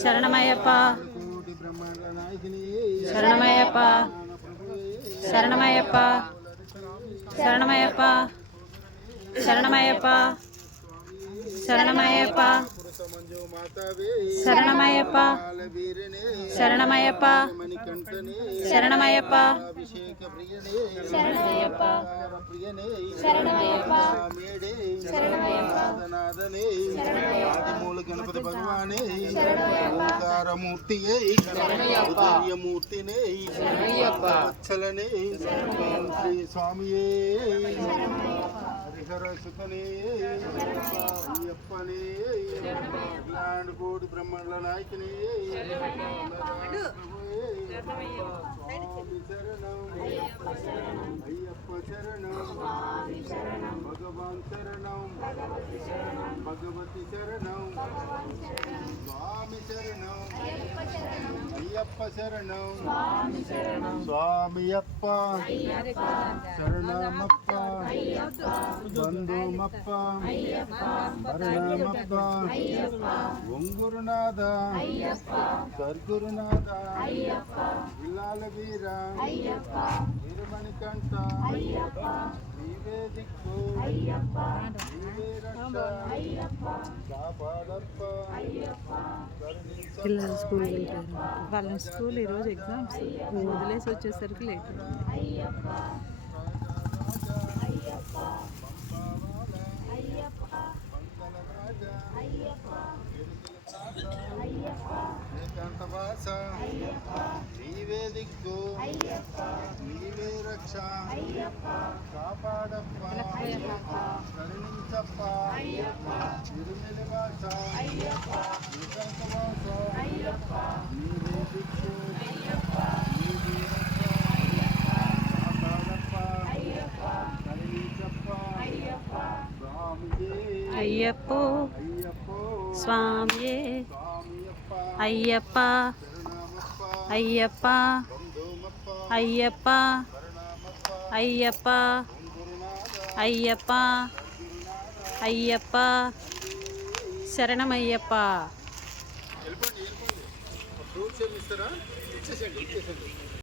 శరణమయ్యప్ప శరణమయ్యప్ప శరణమయ్యప్ప శరణమయ్యప్ప శరణమయ్యప్ప శరణమయ్యప్ప శరణమయ్యప్ప శరణమయ్యప్ప శరణమయ్యప్ప శరణమయ్యప్ప శరణమయ్యప్ప శరణమయ్యప్ప ఆదిమూల గణపతి భగవానే ఓంకారమూర్తి మూర్తినే వత్సలనే శ్రీ స్వామియే హరిహర సుతనే అయ్యప్పనే ఇలాంటి కోటి బ్రహ్మాండ నాయకునే స్వామి శరణం అయ్యప్ప శరణం భగవాన్ శరణం భగవతి శరణం స్వామి శరణం అయ్యప్ప శరణం స్వామియప్ప శరణమప్ప బంధుమప్ప శరణమప్ప ఒంగురునాథ సద్గురునాథ ఇల్లాల వీర వీరమణికంఠ నీవే దిక్కు నీవే రక్ష కాపాడప్ప పిల్లలు స్కూల్ వెళ్తారు. వాళ్ళ స్కూల్ ఈరోజు ఎగ్జామ్స్ వదిలేసి వచ్చేసరికి లేట్. ఏకాంతవాస నీవే దిక్కు నీవే రక్ష కాపాడప్ప కరుణించప్ప తిరుమల వాస ఏకాంతవాస నీవే దిక్కు నీవే రక్ష కాపాడప్ప కరుణించప్ప అయ్యప్ప స్వామియే అయ్యప్ప అయ్యప్ప అయ్యప్ప అయ్యప్ప అయ్యప్ప అయ్యప్ప శరణమయ్యప్ప. వెళ్ళిపోండి ఫ్రూట్స్ ఏమి ఇస్తారా? ఇచ్చేసేయండి.